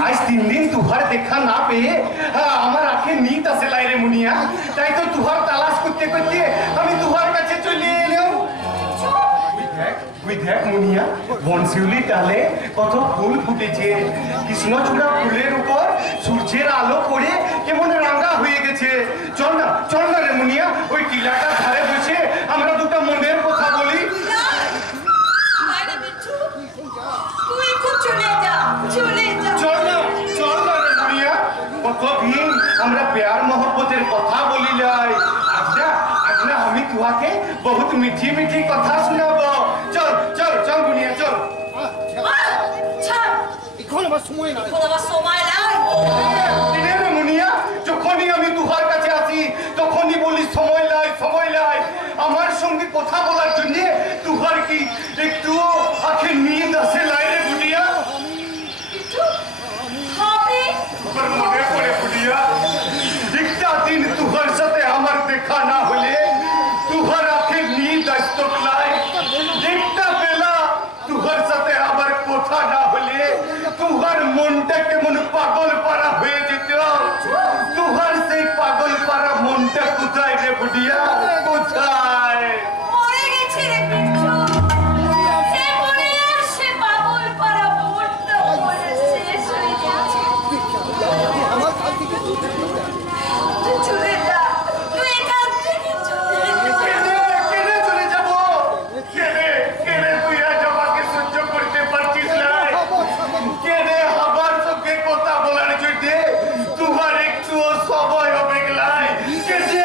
आज 3 दिन तुहार देखा ना पे আমার আঁখে নীত আছে লাইরে মুনিয়া তাই তো তুহার তালাশ করতে করতে আমি তুহার কাছে চলে এলাম দেখ মুনিয়া বনশিউলি ডালে কত ফুল ফুটেছে কৃষ্ণচূড়া ফুলের উপর সূর্যের আলো পড়ে কেমন রাঙা হয়ে গেছে চল না রে মুনিয়া ওই টিলাটার ধারে বসে আমরা দুটো মনের কথা বলি চল না রে মুনিয়া কতদিন আমরা প্যার মোহব্বতের কথা বলি লাই আজ না আমি তুহাকে বহুত মিঠি মিঠি কথা শোনাবো চল মুনিয়া চল মুনিয়া যখনই আমি তুহার কাছে আসি তখনই বলি সময় লাই আমার সঙ্গে কথা বলার জন্য তুহার কি একটু আখে নীদ আসে লাই রে মুনিয়া মনে পড়ে মুনিয়া একটা দিন তুহার সাথে আমার দেখা না হলে তুহার আখে নীদ আসতো লাই একটা বেলা তুহার সাথে আবার কথা না হলে তুহার মনটা কেমন পাগল পারা হয়ে যেত তুহার সেই পাগল পারা মনটা কোথায় রে বুড়িয়া কোথায় মরে গেছে রে পিচ্ছু সে মরে সে পাগল পারা মনটা মরে শেষ হয়ে গেছে আমার কাছ থেকে চলে যা তুই এখান থেকে কেনে চলে যাব কেনে তুই আজ আমাকে সহ্য করতে পারছিস না কেনে আবার তোকে কথা বলার জন্য তোমার একটু সময় হবে গেলাই কেজে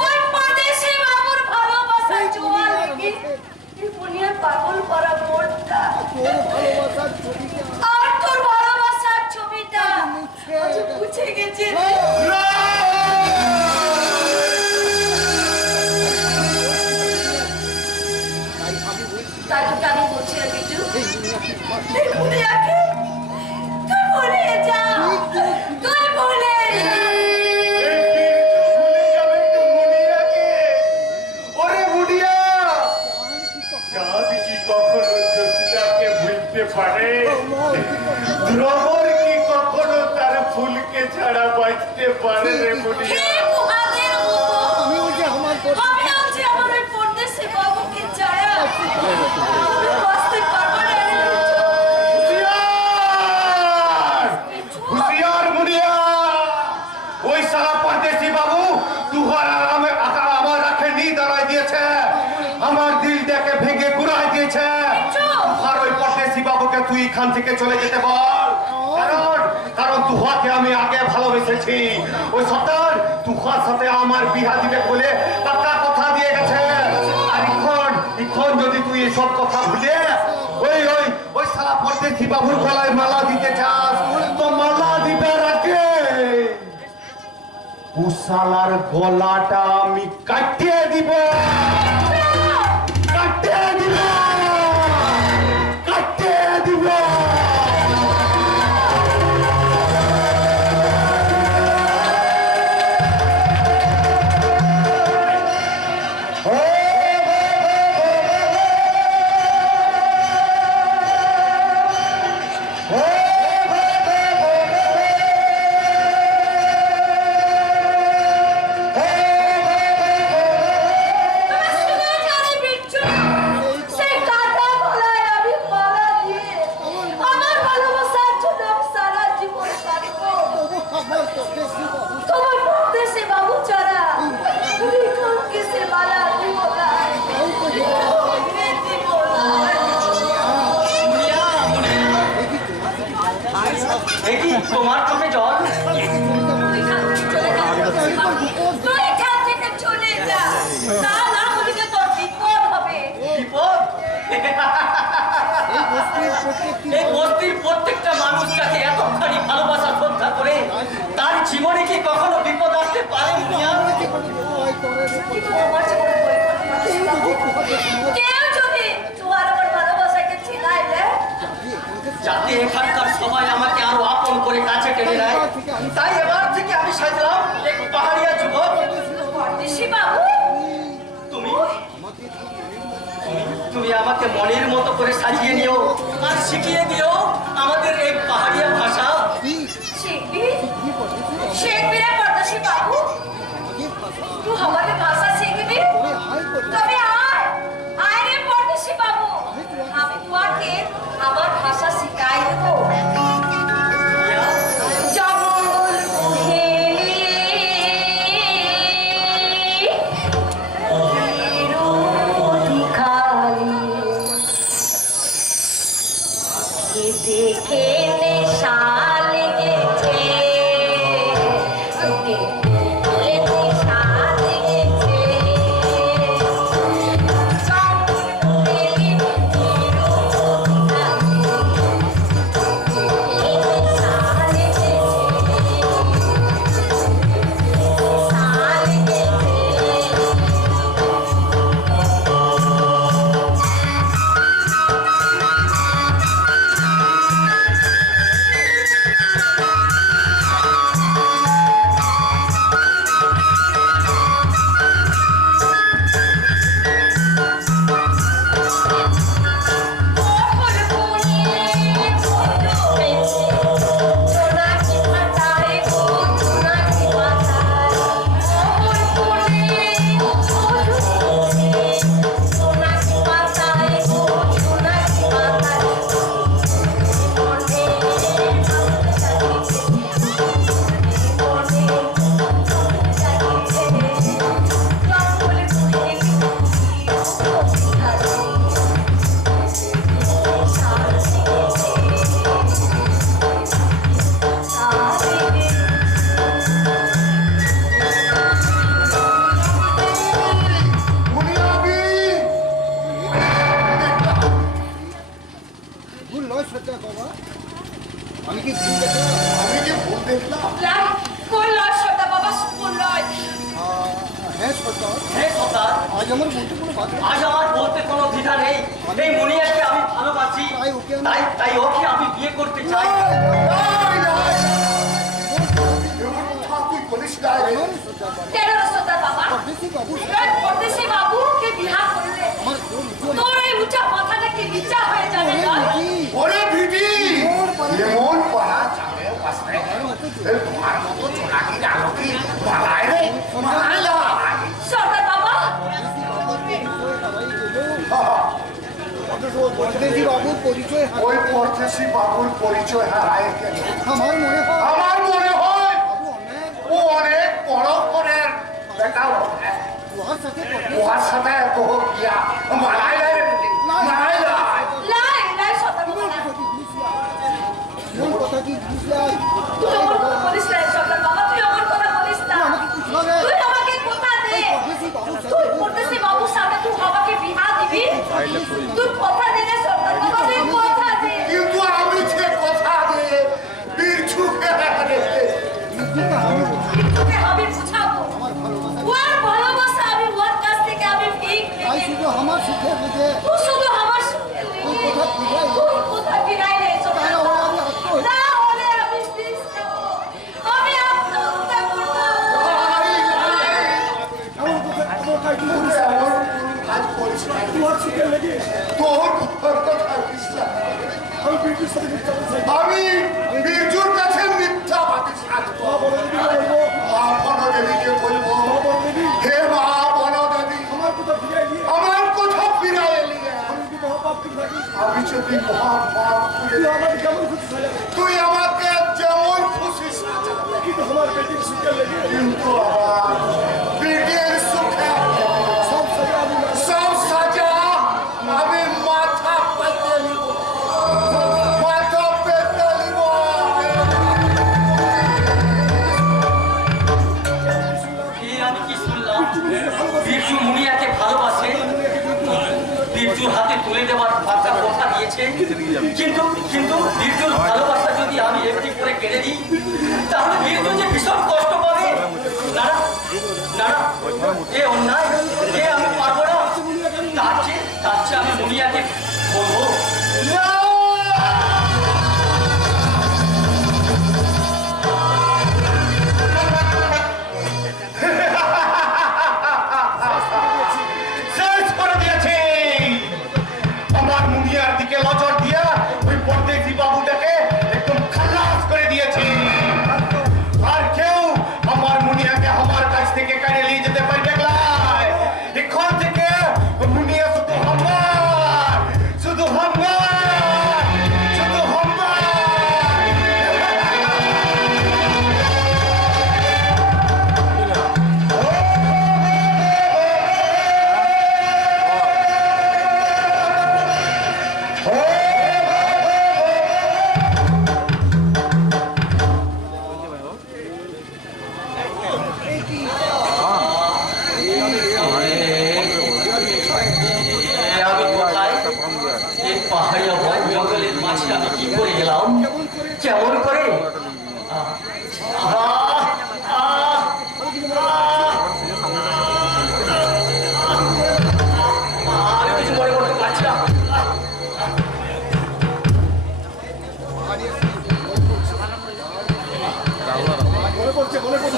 ওই পরদেশি বাবুর ভালোবাসা জোয়ার লাগি এই দুনিয়ার পাগল করা মনটা আর তোর ভালোবাসার ছবিটা আজ মুছে গেছে তাই তো আমি বলছি রে বিটু তুই ভুলে যা ওরে বুড়িয়া চাঁদ কি কখনো জোসিটাকে ভুলতে পারে ভ্রমর কি কখনো তার ফুলকে ছাড়া বাঁচতে পারে রে বুড়িয়া আমার ওই পরদেশি বাবুকে ছাড়া বাঁচতে পারবো না হুশিয়ার বুড়িয়া ওই সারা পরদেশি বাবু তুহার আরামে আমার আঁখে নীদ দাঁড়াই দিয়েছে আমার দিলটাকে ভেঙে গুড়াই দিয়েছে আর ওই পরদেশি বাবুকে তুই এখান থেকে চলে যেতে বল কারণ তুহাকে আমি আগে ভালোবেসেছি ওই সরকার তুহার সাথে আমার বিহা দিবে বলে পাকা কথা দিয়ে গেছে আর এখন যদি তুই এসব কথা ভুলে ওই সারা পরদেশি বাবুর গলায় মালা দিতে চাস তো মালা দিবে রাখে উসালার গলাটা আমি কাটিয়ে দিব তোমার চোখে জল এই বস্তির প্রত্যেকটা মানুষ যাকে এতখানি ভালোবাসা শ্রদ্ধা করে তার জীবনে কি কখনো বিপদ আসতে পারে যাতে এখানকার সবাই আমাকে আরো আপন করে কাছে টেনে নেয়। তাই এবার থেকে আমি সাজলাম এক পাহাড়িয়া যুবক। পরদেশি বাবু, তুমি তুমি আমাকে মনের মতো করে সাজিয়ে নিও আর শিখিয়ে দিও আমাদের এই পাহাড়িয়া ভাষা। শিখবি শিখবি রে পরদেশি বাবু, तू हमारी भाषा सीखबी तबे आय आय रे परदेशी बाबू, আমি তোমাকে আমার ভাষা শিখাই দেবো। জঙ্গল কুহেলি রোদি খালি এ দেখে নেশা লেগেছে, আমি কি ভুল দেখলাম? লাই কোন লয় সদা বাবা কোন লয়? হ্যাঁ সরকার, হে সর্দার, আজ আমার বলতে কোনো বাধা নেই। আজ আমার বলতে কোনো দ্বিধা নেই। এই মুনিয়াকে আমি ভালোবাসি, তাই ওকে আমি বিয়ে করতে চাই। তুই বলিস না কেন সদা বাবা? পরদেশি বাবু, পরদেশি বাবু কে বিবাহ করলে আমার তোর এই উঁচা মাথাটা কি নিচা হয়ে যাবে না? ওরে ভিটি এমন পাড়া চাপে পাশে তোমার মতো চোরাকি ডালকি পালায় রে মারাই যায়। সদা বাবা পরদেশি বাবুর পরিচয় ওই পরদেশি বাবুর পরিচয় হারায় কেন? আমার মনে হয় আমার মনে হয় বাবু অনেক ও অনেক বড় করে বেটা উহার সাথে ওর সাথে তো গিয়া মারাই যায় রে ভিটি মারাই যায়। লাই লাই সদা বাবা মন কথা কি বুঝলাই? তুই আমার কথা বলিস না সদা বাবা, তুই আমার কথা বলিস না। আমাকে কিছু লাগে তুই আমাকে কথা দে। পরদেশি বাবুর তুই সাথে পরদেশি বাবুর সাথে তুই আমাকে বিবাহ দিবি? তুই কথা দে রে সদা বাবা, তুই কথা দে। কিন্তু আমি যে কথা দিয়ে বীরছুকে তোকে আমি বুঝাবো। ওর ভালোবাসা আমি ওর কাছ থেকে আমি ভিক তাই নেব। শুধু আমার সুখে বুঝে তুই শুধু আমার সঙ্গে লেগে তুই কোথায় বিরাই রে সদা তাই না বাবা? হলে আমি আত্মহত্যা না হলে আমি বিষ নেব। আমি আত্মহত্যা করবো। কাজ করিস না। তোর কথা বিশ্বাস আমি বীরজুর কাছে মিথ্যা বাতি সাজবো। মা বনদেবীকে বলবো, হে মা বনদেবী আমার কথা ফিরাই এলিয়ে আমি যদি মহান পাপ করি তুই আমাকে যেমন খুশি সাজা, কিন্তু আমার বেটির সুখে সব সাজা আমি মাথা পেতে নিব, মাথা পেতে নিব। আমি কি শুনলাম বীরজু মুনিয়াকে ভালোবাসে, বীরজুর হাতে তুলে দেওয়ার কথা দিয়েছে। কিন্তু কিন্তু বীরজুর ভালোবাসা যদি আমি একটি করে কেড়ে দিই তাহলে বীরজু যে ভীষণ কষ্ট পাবে। না না না, এ অন্যায়, এ আমি পারবো না। তার চেয়ে আমি মুনিয়াকে বলবো,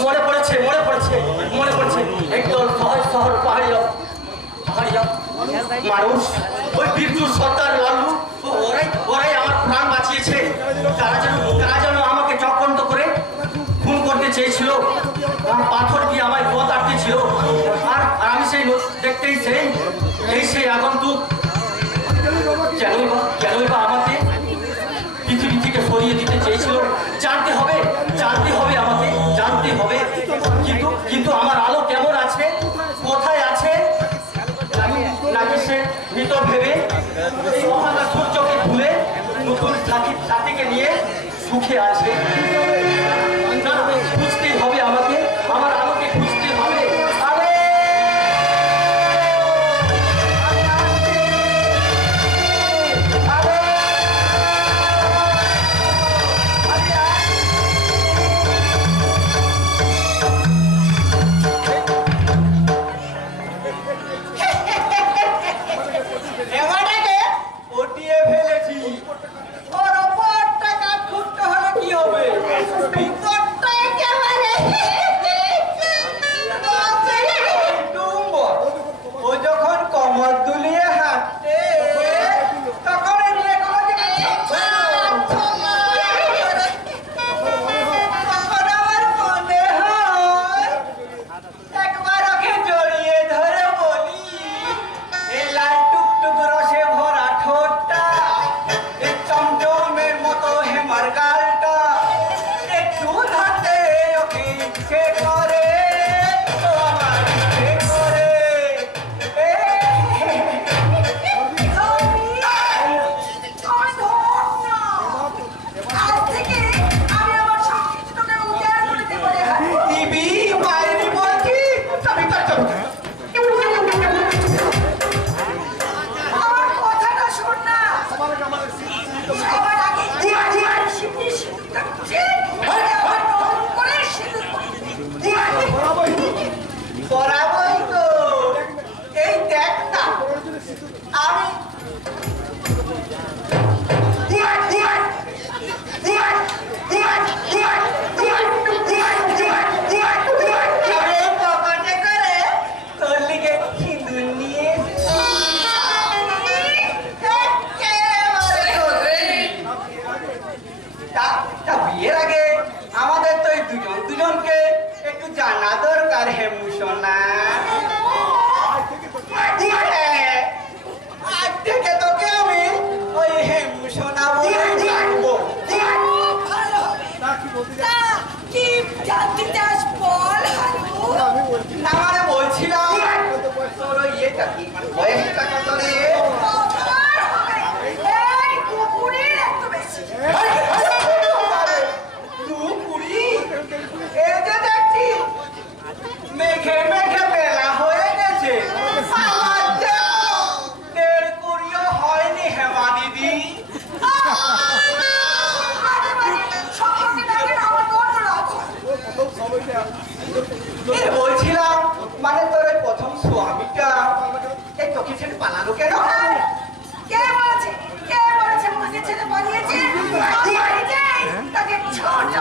মনে পড়েছে একদল শহর শহর পাহাড়িয়া মানুষ, ওই বিরজু সর্দার লালু, ওরাই আমার প্রাণ বাঁচিয়েছে। তারা যেন আমাকে চক্রান্ত করে খুন করতে চেয়েছিল, পাথর দিয়ে আমায় পথ আটকে ছিল। আর আমি সেই দেখতেই সেই আগন্তুক কেনই বা আমাকে পৃথিবী থেকে সরিয়ে দিতে চেয়েছিল। জানতে হবে আমাকে, জানতে হবে। কিন্তু আমার আলো কেমন আছে, কোথায় আছে? নাকি সে মৃত ভেবে এই মহাকাশ সূর্যকে ভুলে নতুন সাথীকে নিয়ে সুখে আছে? না, খুঁজতেই হবে আমাকে, আমার আলোকে খুঁজতে হবে। বলছিলাম মানে তোর প্রথম স্বামীটা এই তোকে ছেড়ে পালালো কেন? কে বলেছে আমাকে ছেড়ে পালিয়েছে? তাকে ছোট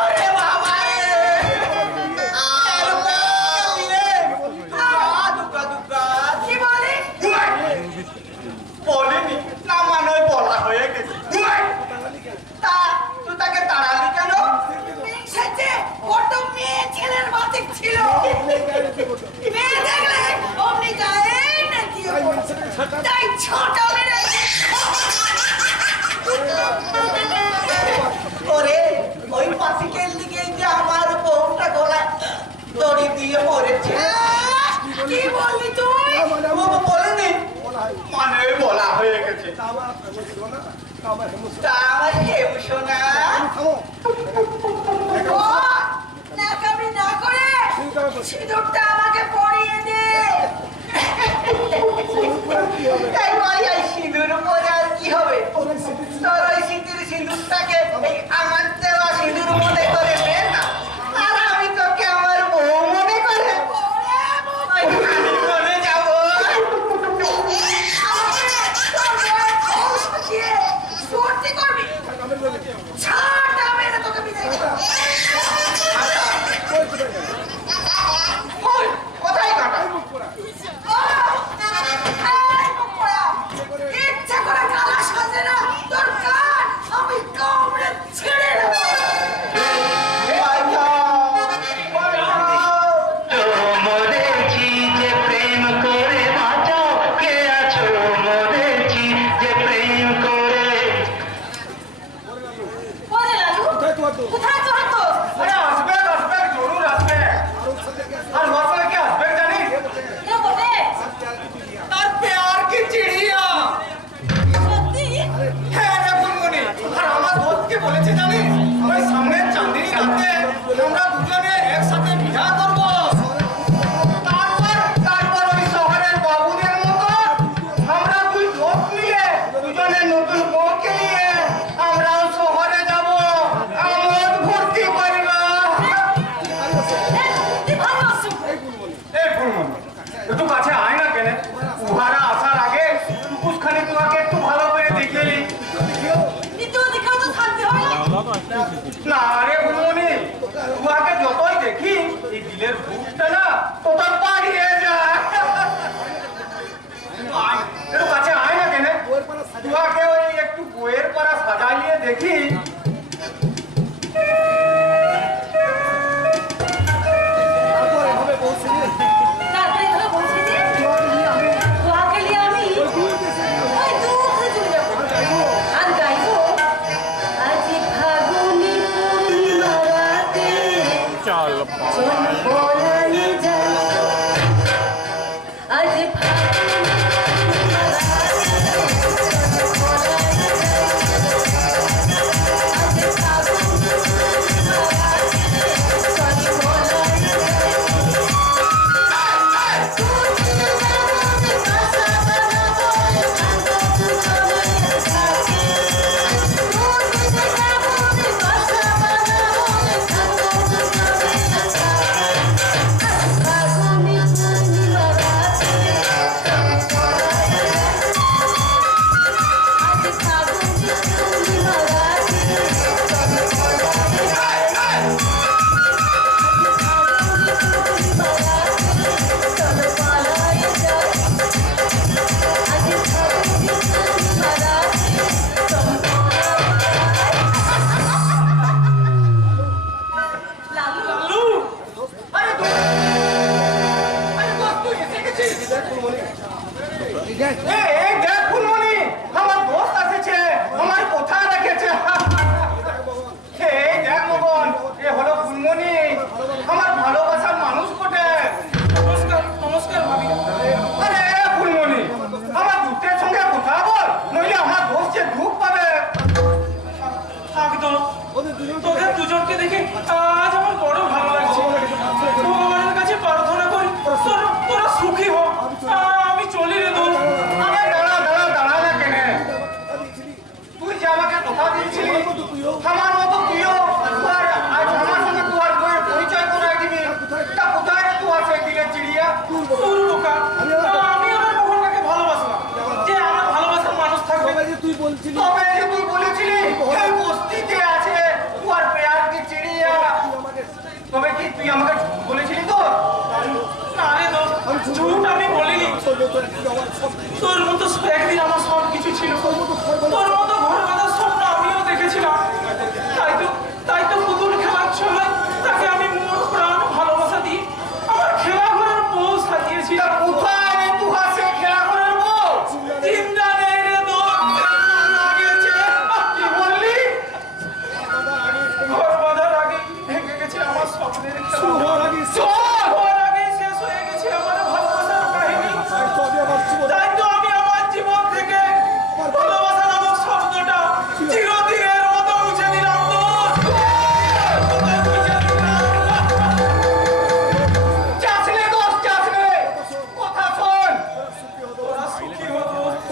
ওরে বাবা রে, কি বলে? বলিনি না, মানে বলা হয়ে গেছে। তা তুই তাকে তাড়ালি কেন? কত মেয়ে ছেলের বাতিক ছিল, মেয়ে দেখলে অমনি গায়ে নাকি তাই ছোট মেরে ওরে ওই পাখিকের দিকে যে আমার বউটা গলায় দড়ি দিয়ে মরেছে। কি বললি তুই? বলেনি মানে বলা হয়ে গেছে। তা আমার হেউ শোনা নাকামি না করে সিঁদুরটা আমাকে পরিয়ে দে। সিঁদুর পরে আর কি হবে? তোর ওই সিঁদুরটাকে আমার দেওয়া সিঁদুর মনে করে নে না, আর আমি তোকে আমার বউ মনে করে মনে যাবো। করবি ছাড়, তোকে বিদায় দিলের ভূতটা না কোথাও পালিয়ে যায়। আয়, একটু কাছে আয় না কেন? বইয়ের পাড়া সাজা তোমাকে ওই একটু বইয়ের পাড়া সাজাইয়ে দেখি। তারপরে হবে বলছি যে তারপরে ধরো বলছি যে তোমাকে নিয়ে আমি তোয়াকে নিয়ে আমি ওই দূরে চলে যাবো আর গাইবো আজ ফাগুনি পূর্ণিমা রাতে চল বলাই যায় আজ ফাগুনি পূর্ণিমা রাতে চল বলাই যায় আজ ফাগুনি পূর্ণিমা রাতে চল বলাই যায় লালু আরে দোস্ত, আরে দোস্ত, তুই এসে গেছিস? এই দেখ এই দেখ ফুলমণি, আমার দোস্ত এসেছে, আমার কথা রেখেছে। এই দেখ মগন, এ হলো ফুলমণি, আমার ভালোবাসার মানুষ বটে। নমস্কার নমস্কার ভাবি। আরে ফুলমণি, আমার দুধের সঙ্গে কথা বল, নইলে আমার দোস্ত যে দুঃখ পাবে। একদম ওদের দুজন তোদের দুজনকে দেখে আজ আমার বড় ভালো লাগছে। ভগবানের কাছে প্রার্থনা করি তোরা সুখী হোক। আমি চলি রে দোস্ত। আরে দাঁড়া দাঁড়া দাঁড়া না কেনে? তুই যে আমাকে কথা দিয়েছিলি, আমার মতো তুইও আর আজ আমার সঙ্গে তুই আর তোর পরিচয় করাই দিবি। তা কোথায় রে তুই আছে দিলের চিড়িয়া? তোর বোকা। আমি আমার মোহনটাকে ভালোবাসলাম যে আমার ভালোবাসার মানুষ থাকবে। তবে যে তুই বলছিলি তবে যে তুই বলেছিলি এই বস্তিতে আছে তুই আর পেয়ার কি চিড়িয়া। তবে কি তুই আমাকে বলেছিলি তো? না রে দোস্ত, ঝুট আমি বলিনি। তোর মতো একদিন আমার সব কিছু ছিল। তোর মতো ঘর বাঁধার স্বপ্ন আমিও দেখেছিলাম। তাই তো পুতুল খেলার সময় তাকে আমি মন প্রাণ ভালোবাসা দিই আমার খেলা ঘরের বউ সাজিয়েছি। তা কোথায় রে তুই আছে খেলা করার বউ? চিন্তা নেই রে দোস্ত, লাগিয়েছে। কি বললি? ঘর বাঁধার আগে ভেঙে গেছে আমার স্বপ্নের খেলা। চল! ঘর আগেই শেষ হয়ে গেছে আমার ভালোবাসার কাহিনী। তাই তো আমি আমার জীবন থেকে ভালোবাসা নামক শব্দটা চিরদিনের মতো মুছে দিলাম দোস্ত। মুছে দিলাম। যাস রে দোস্ত, যাস রে। কথা শোন। তোরা সুখী হো দোস্ত।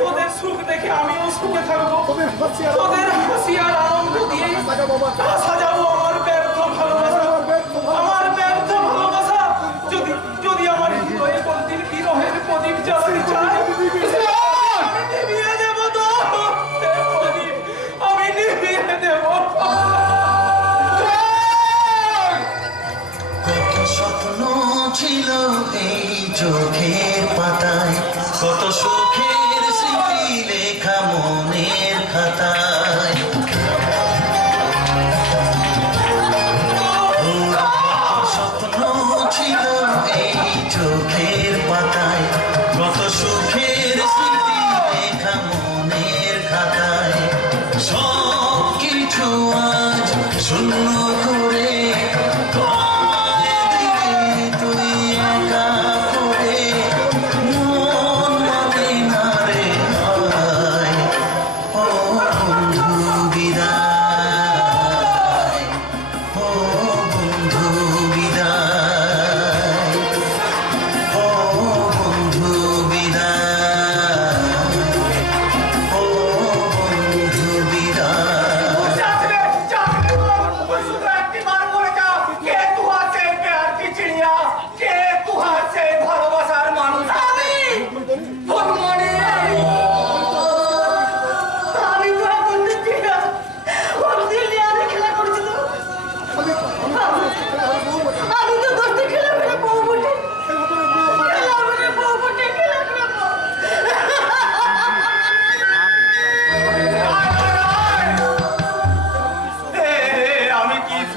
তোদের সুখ দেখে আমিও সুখে থাকবো। তোদের হাসি আর তোদের হাসি আর আনন্দ দিয়ে সাজাবো আমার। সাজাবো আমার ব্যর্থ ভালোবাসা। আমার ব্যর্থ ভালোবাসা যদি আমার হৃদয়ে কোনদিন বিরহের প্রদীপ জ্বালাতে চায়, আমি নিভিয়ে দেব তো। হে প্রদীপ, আমি নিভিয়ে দেব। কত স্বপ্ন ছিল এই চোখের পাতায়, কত সুখের স্মৃতি লেখা মনের খাতায়। কত স্বপ্ন ছিল এই চোখের পাতায়, কত সুখের স্মৃতি লেখা মনের খাতায়। সব কিছু আজ শূন্য করে তোমায় দিলে তুই একা পড়ে মন মানে না রে ভাই। ও বন্ধু বিদায়, ও বন্ধু বিদায়, ও বন্ধু বিদায়, ও বন্ধু বিদায়। যাস রে, যাস রে দোস্ত। ওই শুধু একটিবার বলে যা, কে তুই আছে পেয়ার কি চিড়িয়া? কে তুই আছে ভালোবাসার মানুষ? আমি ফুলমণি। আমি তোরা বন্ধু ছিল ওর দিল নিয়ে আমি খেলা করছি তো আমি তো দোষ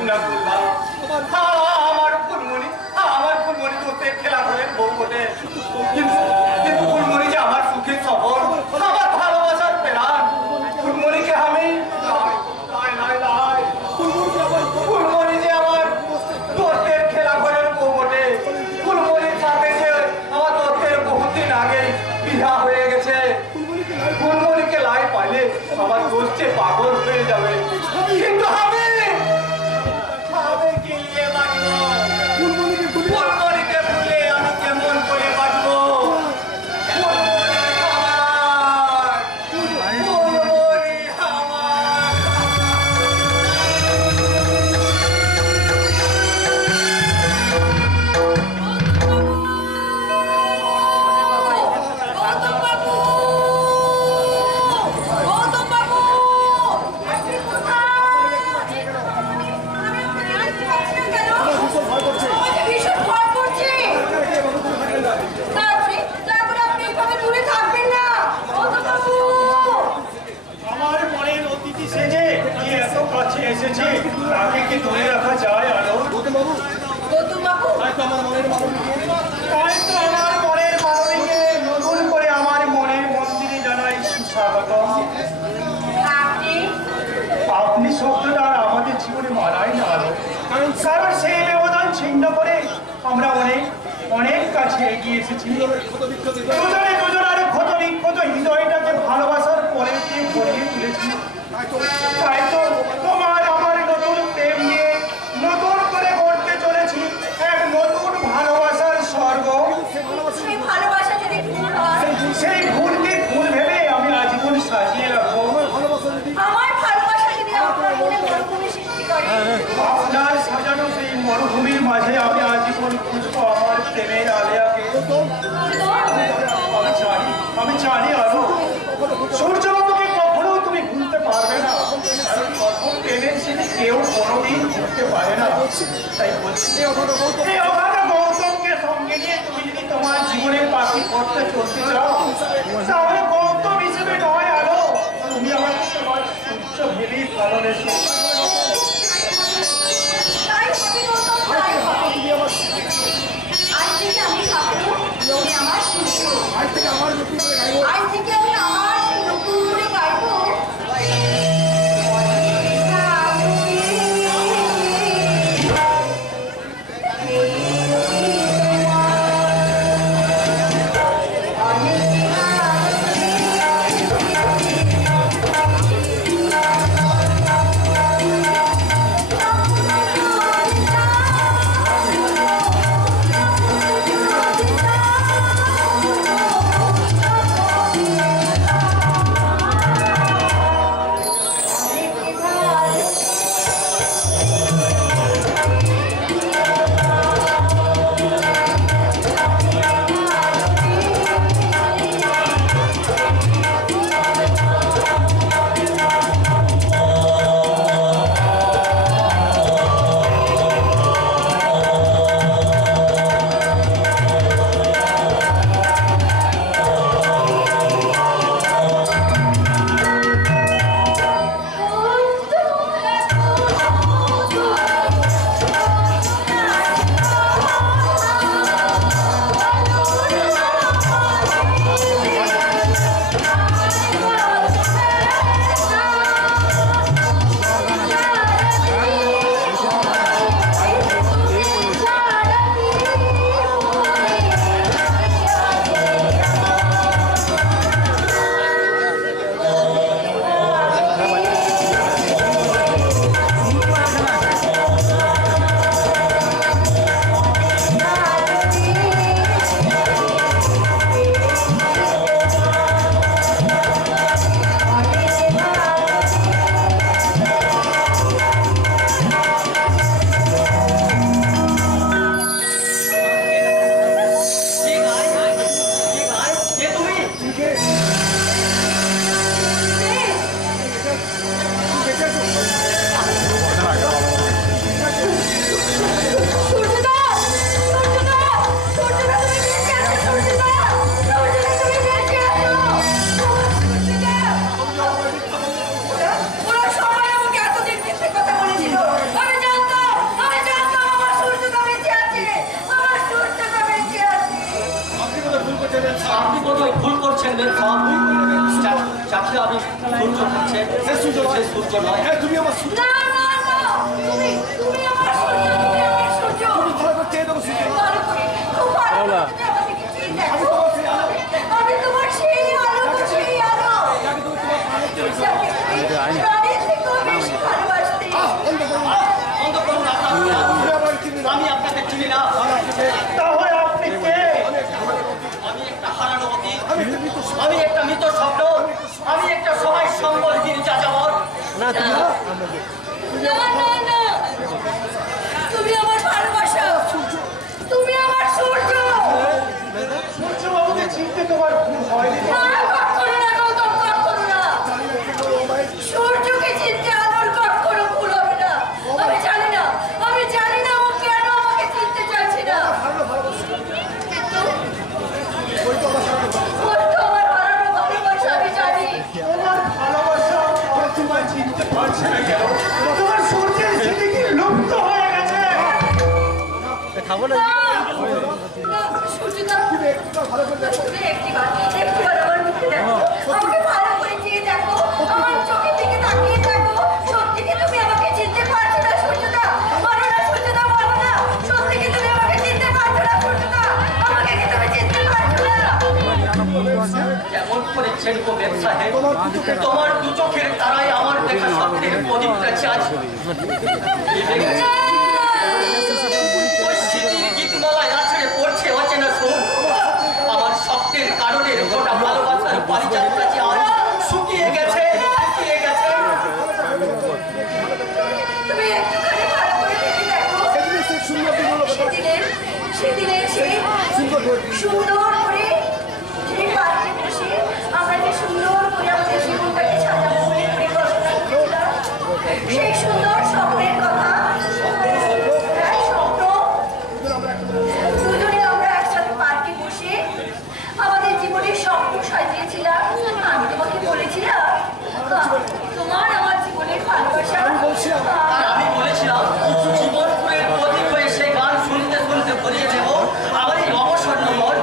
শুনা বলবা আমার ফুলমণি দোষের খেলা হলেন বউ বটে, কিন্তু ফুলমণি যে আমার সুখের সবল, আমার ভালোবাসার প্রাণ। ফুলমণিকে আমি ফুলমণি যে আমার দোষের খেলা হলেন বউ বটে। ফুলমণির সাথে যে আমার দোষের বহুদিন আগে বিবাহ হয়ে গেছে। ফুলমণিকে লাই পাইলে আমার দোষে পাগল হয়ে যাবে, কিন্তু আমি গিলিয়ে বাঁচব। ফুলমণিকে ভুলে আমি কেমন করে বাঁচব? ফুলমণি আমার, ফুলমণি আমার। গৌতম বাবু! গৌতম বাবু! আপনি কোথায়? আমি আপনাকে দেখতে পাচ্ছি না কেন? আমাকে ভীষণ ভয় করছে। তারপরে আপনি এইভাবে দূরে থাকবেন না। গৌতম বাবু! আমার মনের অতিথি সেজে কি এত কাছে এসেছে, তাকে কি ধরে রাখা যায় আলো? গৌতম বাবু! তাই তো আমার মনের মানবীকে নতুন করে আমার মনের মন্দিরে জানাই সুস্বাগতম। আপনি? আপনি শব্দটা আর আমাদের জীবনে মানায় না আলো, কারণ সেই ব্যবধান ছিন্ন করে আমরা অনেক কাছে এগিয়ে এসেছি। দুজনের ক্ষত বিক্ষত হৃদয়টাকে ভালোবাসার পরে দিয়ে ভরিয়ে তুলেছি। তাই তো তোমার আমার নতুন প্রেম নিয়ে নতুন করে গড়তে চলেছি এক নতুন ভালোবাসার স্বর্গ। সেই ভালোবাসা যদি ভুল হয়, সেই ভুলকে ভুল ভেবে আমি আজীবন সাজিয়ে রাখবো। আমার ভালোবাসা যদি আপনার মনে মরুভূমি সৃষ্টি করে, আপনার সাজানো সেই মরুভূমির মাঝে আমি আজীবন খুঁজবো আমার প্রেমের আলেয়াকে। আমি জানি আলো সূর্যবাবুকে কখনো তুমি ভুলতে পারবে না, কারণ প্রথম প্রেমের সেটি কেউ কোনোদিন ভুলতে পারে না। তাই বলছি এই অভাগা গৌতমকে সঙ্গে নিয়ে তুমি যদি তোমার জীবনের বাকি পথটা চলতে চাও, তাহলে গৌতম হিসেবে নয় আলো, তুমি আমাকে তোমার সূর্য ভেবেই ভালোবেসো। তাই হবে গৌতম, তাই হবে। আজ থেকে আমি থাকবো, তুমি আমার সূর্য। আজ থেকে আমি আমার সেই নতুন করে গাইবো। সূর্য হচ্ছে সে সূর্য নয়। সে সূর্য নয়। হ্যাঁ, তুমি আমার সূর্য। না না না তুমি আমার সূর্য, তুমি আমার সূর্য। ভালো করে চেয়ে দেবো সূর্য। ভালো করে, খুব ভালো করে তুমি আমাদেরকে চেয়ে দেখো। আমি তোমার সেই আলো, সেই আলো। যাকে তুমি তোমার প্রাণের চেয়ে বেশি যাকে তুমি প্রাণের থেকেও বেশি ভালোবাসতে। বন্ধ করো। বন্ধ করুন আপনার মুখ। তুমি আমার চিনি না। আমি আপনাকে চিনি না। তাহলে আপনি কে? আমি একটা হারানো অতীত, আমি একটা মৃত আমি একটা মৃত স্বপ্ন, আমি একটা সবাই সম্বল গিরিজা যাবর। না না না, তুমি আমার ভালোবাসা, তুমি আমার সূর্য। সূর্যবাবুকে চিনতে তোমার ভুল হয়নি। না, কখনো না, গৌতম, কখনো না। সূর্যকে চিনতে আলোর কখনো ভুল হবে না। আমি জানি না ও কেন আমাকে চিনতে চাইছে না। কিন্তু ওই তো আমার হারানো ভালোবাসা, আমি জানি। তোমার ভালোবাসা আমার তোমায় চিনতে পারছে না কেন? তোমার সূর্যের স্মৃতি কি লুপ্ত হয়ে গেছে? না, সূর্যদা, তুমি একটিবার আমার মুখে দেখো, আমাকে ভালো করে চেয়ে দেখো, আমার চোখের দিকে তাকিয়ে দেখো। সত্যি কি তুমি আমাকে চিনতে পারছো না সূর্যদা? বলো না সূর্যদা, বলো না, সত্যি কি তুমি আমাকে চিনতে পারছো না সূর্যদা? আমাকে কি তুমি চিনতে পারছো না? কেমন করে ছেড়বো ব্যবসায়? তোমার দু চোখের তারাই আমার দেখা স্বপ্নের প্রদীপটা চাঁদ। ওই স্মৃতির গীতমালায় আছড়ে পড়ছে অচেনা সুর। আমার স্বপ্নের কারণের গোটা ভালোবাসার পারিজাতটা যে আজ শুকিয়ে গেছে, শুকিয়ে গেছে। তুমি একটুখানি ভালো করে ভেবে দেখো। সেদিনের সেই সুন্দর করে সেই পার্কে বসে আমরা যে সুন্দর করে আমাদের জীবনটাকে সাজাবো বলে পরিকল্পনা করেছিলাম, সেই সুন্দর স্বপ্নের কথা, হ্যাঁ, স্বপ্ন। দুজনে আমরা একসাথে পার্কে বসে আমাদের জীবনের স্বপ্ন সাজিয়েছিলাম। আমি তোমাকে বলেছিলাম তোমার আমার জীবনের ভালোবাসা। আর আমি বলেছিলাম জীবনপুরের প্রদীপ হয়ে সেই গান শুনতে শুনতে ভরিয়ে দেব আমার এই অবসন্ন মন।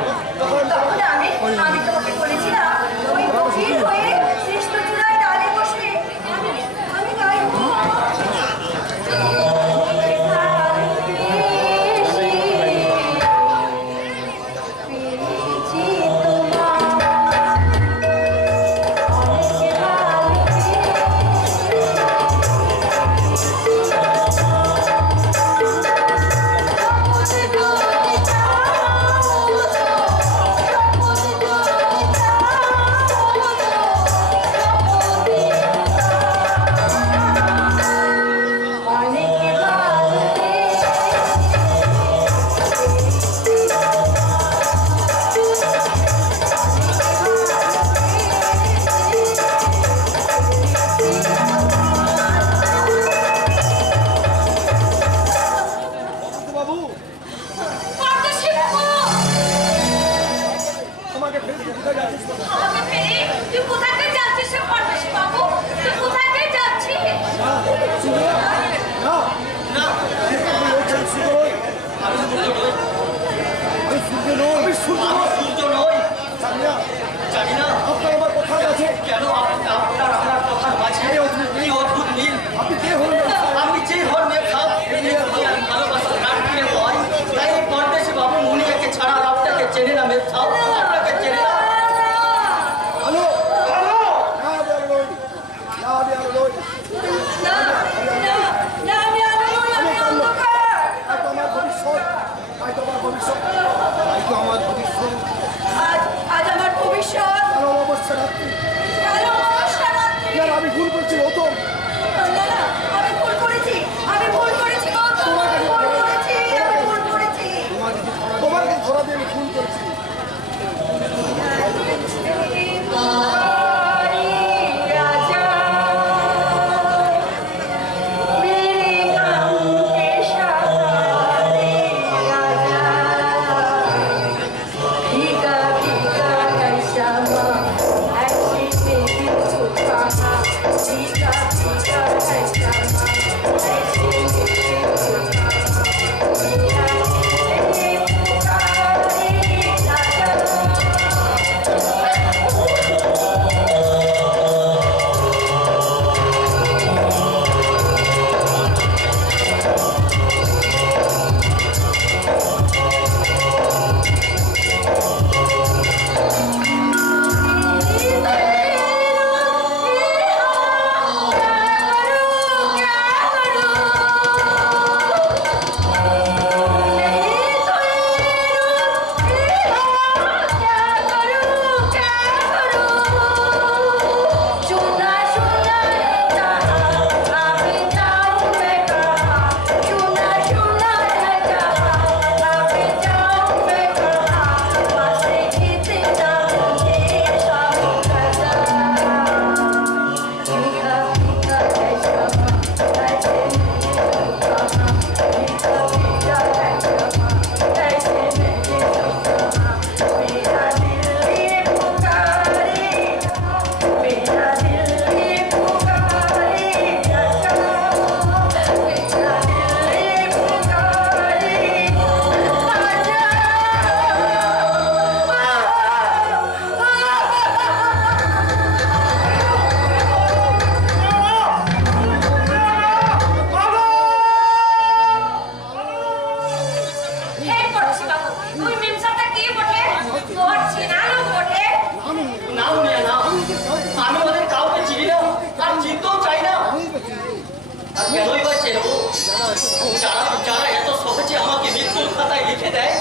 যারা এত সহজে আমাকে মৃত্যুর খাতায় লিখে দেয়,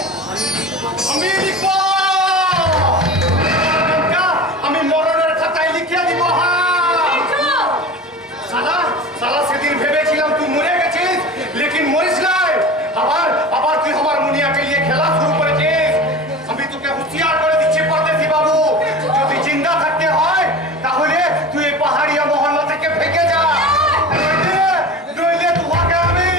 আমি লিখব, আমি মরণের খাতায় লিখে দিব। সালা সালা সেদিন ভেবেছিলাম তুই মরে গেছিস, লেকিন মরিস নাই। আবার তুই আমার মুনিয়াকে নিয়ে খেলা শুরু করেছিস। আমি তোকে হুঁশিয়ার করে দিচ্ছি পরদেশি বাবু, যদি জিন্দা থাকতে হয় তাহলে তুই এই পাহাড়িয়া মহল্লা থেকে ভেগে যা, নইলে তোমাকে আমি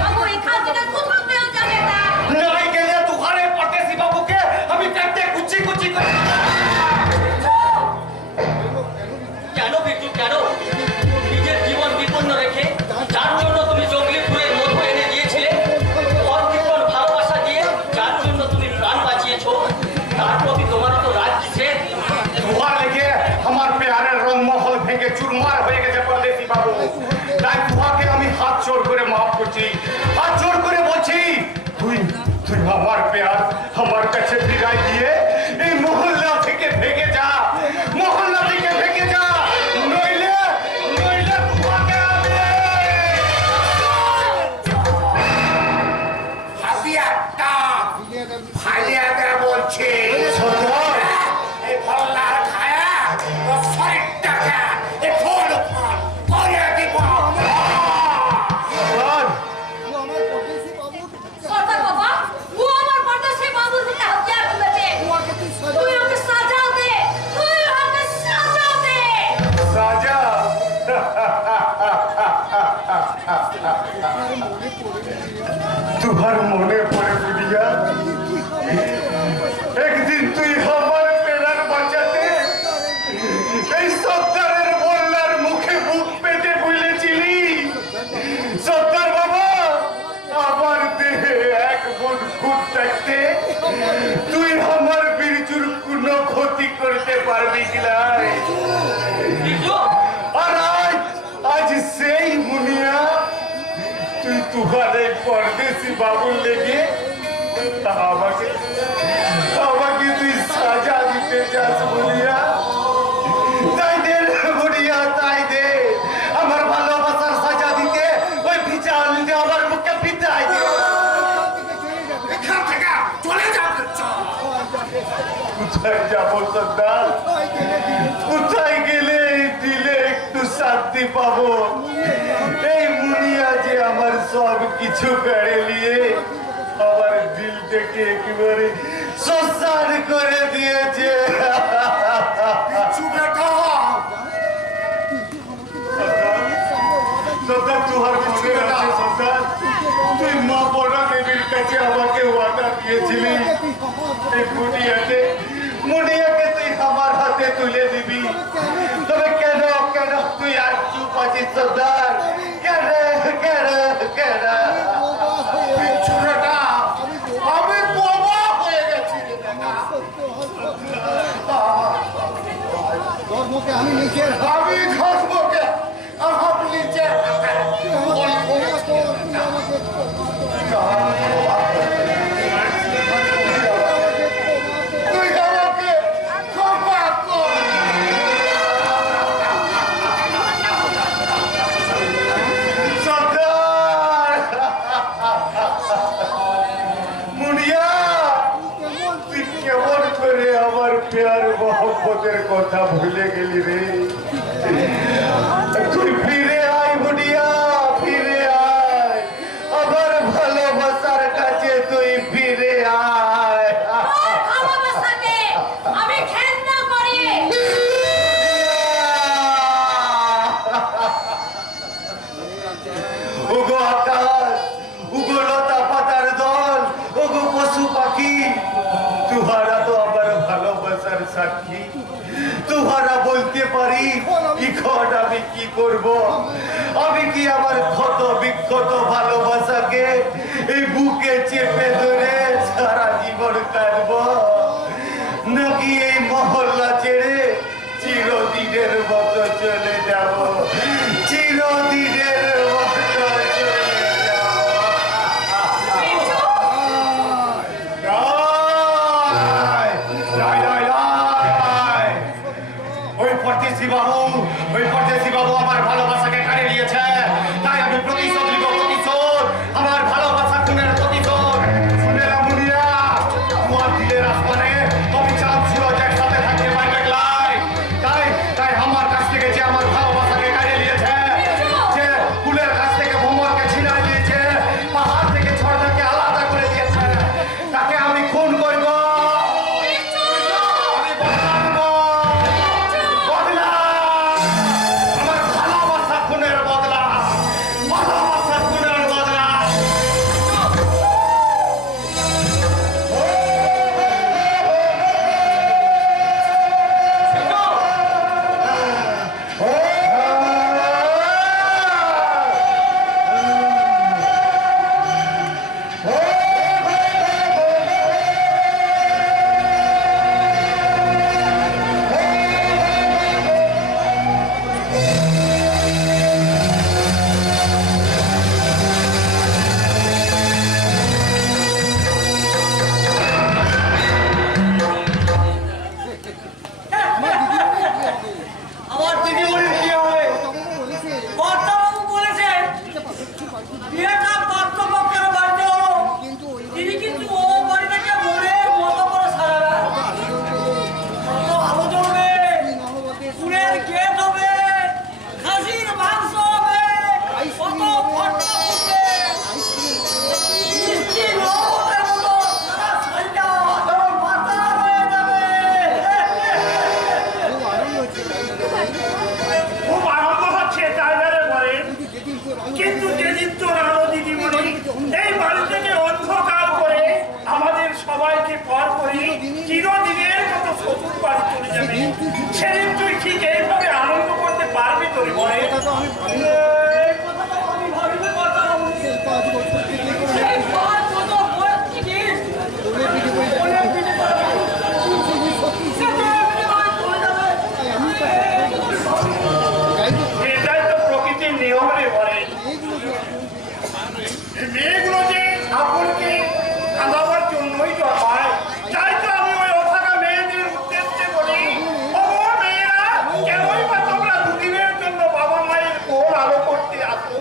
বাবু এখান থেকে কোথাও কেউ যাবে না। নাই গেলে তোমার এই পরদেশি বাবুকে আমি কাটতে কুচি কুচি করে কেন বিট্টু, কেন নিজের জীবন বিপন্ন রেখে যার জন্য তুমি জঙ্গলি ফুলের মধু এনে দিয়েছিলে, অকৃপণ ভালোবাসা দিয়ে যার জন্য তুমি প্রাণ বাঁচিয়েছো, তার প্রতি তোমারও তো রাগ কিসে? ধোয়া লেগে আমার পেয়ারের রংমহল ভেঙে চুরমার হয়ে গেছে পরদেশি বাবু। তাই ধোয়াকে আমি হাত জোর করে মাফ করছি, হাত জোর করে বলছি তুই তুই আমার পেয়ার আমার কাছে বিদায় দিয়ে এই মহল্লা থেকে ভেঙে যা, মহল্লা থেকে ভেঙে যা, নইলে নইলে ধোয়াকে আমি হাতিয়ারটা ফালিয়া দেয়া বলছে। সর্দার, এই ফল্লার খায়া ও শরীরটাকে এই ফল করে দিব। সর্দার, আমার পরদেশি বাবু সর্দার বাবা, ও আমার পরদেশি বাবুর দিকে হাতিয়ার তুলেছে। তোমাকে তুই সাজা তুই ওকে সাজাও দে, তুই ওকে সাজাও দে। রাজা तुहार मने पड़े बुढ़िया, एक दिन তুই আমার পেরার বাঁচাতে এই সর্দারের বললার মুখে বুক পেতে বলেছিলি। সর্দার বাবা, আমার দেহে এক বোন খুব থাকতে তুই আমার বীরজুর কোনো ক্ষতি করতে পারবি কিনা? বিট্টু, আর আজ সেই মুনিয়া তুই তুহার এই পরদেশি বাবুর লেগে আমাকে আমাকে তুই সাজা দিতে চাস মুনিয়া? তাই দে মুনিয়া, তাই দে আমার ভালোবাসার সাজা দিতে ওই ভিজা আলুতে আমার মুখে পিটাই দে। এখান থেকে চলে যাবে। কোথায় যাবো সর্দার? কোথায় গেলে দিলে একটু শান্তি পাবো? এই মুনিয়া যে আমার সব কিছু কেড়ে নিয়ে আমার দিলটাকে একেবারে শ্মশান করে দিয়েছে। সর্দার, তোমার মনে আছে সর্দার, তুই মা বড় দেবীর কাছে আমাকে ওয়াদা দিয়েছিলি এই মুনিয়াকে তুই আমার হাতে তুলে দিবি। তবে কেন কেন তুই আর চুপ আছিস সর্দার? কেন কেন কেন? ছোটটা আমি বোবা হয়ে গেছি রে বেটা। ধর্মকে আমি নিজের আমি ধর্মকে আমার নিজে তুই আমাকে ক্ষমা কর। সর্দার, মুনিয়া তুই কেমন করে আমার প্যার মহব্বতের কথা ভুলে গেলি রে? তুই ফিরে আয় মুনিয়া, ফিরে আয় আমার ভালোবাসার কাছে, তুই ফিরে আয়। তোর ভালোবাসাকে আমি ঘেন্না করি। ওগো আকাশ, ওগো লতা পাতার দল, ওগো পশু পাখি, তুহারা তো আমার ভালোবাসার সাক্ষী। তুহারা বলতে পারি এখন আমি কি করব? আমি কি আমার ক্ষত বিক্ষত ভালোবাসাকে এই বুকে চেপে ধরে সারা জীবন কাটব, নাকি এই মহল্লা ছেড়ে চিরদিনের মতো চলে যাব? চিরদিনের মতো চলে যাব। ওই পরদেশি বাবু আমার ভালোবাসাকে কাড়ে নিয়েছে, তাই আমি প্রতিশোধ বিয়েটা পাত্রপক্ষের বাড়িতে হলো, কিন্তু ওই তিনি কিন্তু ও বাড়িটাকে মনের মতো করে সারাবেন। কত আলো জ্বলবে, ফুলের গেট হবে, খাসির মাংস হবে, কত ফটো উঠবে, মিষ্টি নবতের মতো সারা শাড়িটা যেমন মাথা হয়ে যাবে। খুব আনন্দ হচ্ছে খুব আনন্দ হচ্ছে টাইগারে বলেন, যেদিন তোর কিন্তু যেদিন তো রানো দিদিমণি এই বাড়ি থেকে অন্ধকার করে আমাদের সবাইকে পর করে চিরদিনের মতো শ্বশুর বাড়ি চলে যাবে, সেদিন তুই ঠিক এইভাবে আনন্দ করতে পারবি তোর বলে? কথা তো আমি ভাবি এই কথাটা আমি ভাবিতে পারতাম। 5 বছর থেকে এই পাঁচ বছর বয়স থেকে বলে পিঠে করে বলে পিঠে করে সত্যি সে তো এমনি করে চলে যাবে। আমি তো গাই তো এটাই তো প্রকৃতির নিয়ম রে বলে। এইগুলো যে মেয়েগুলো যে ঠাকুরকে কাঁদাবার জন্যই জন্মায়, তাই তো আমি ওই অভাগা মেয়েদের উদ্দেশ্যে বলি, ও মেয়েরা, কেনই বা তোমরা দুদিনের জন্য বাবা মায়ের কোল আলো করতে আসো?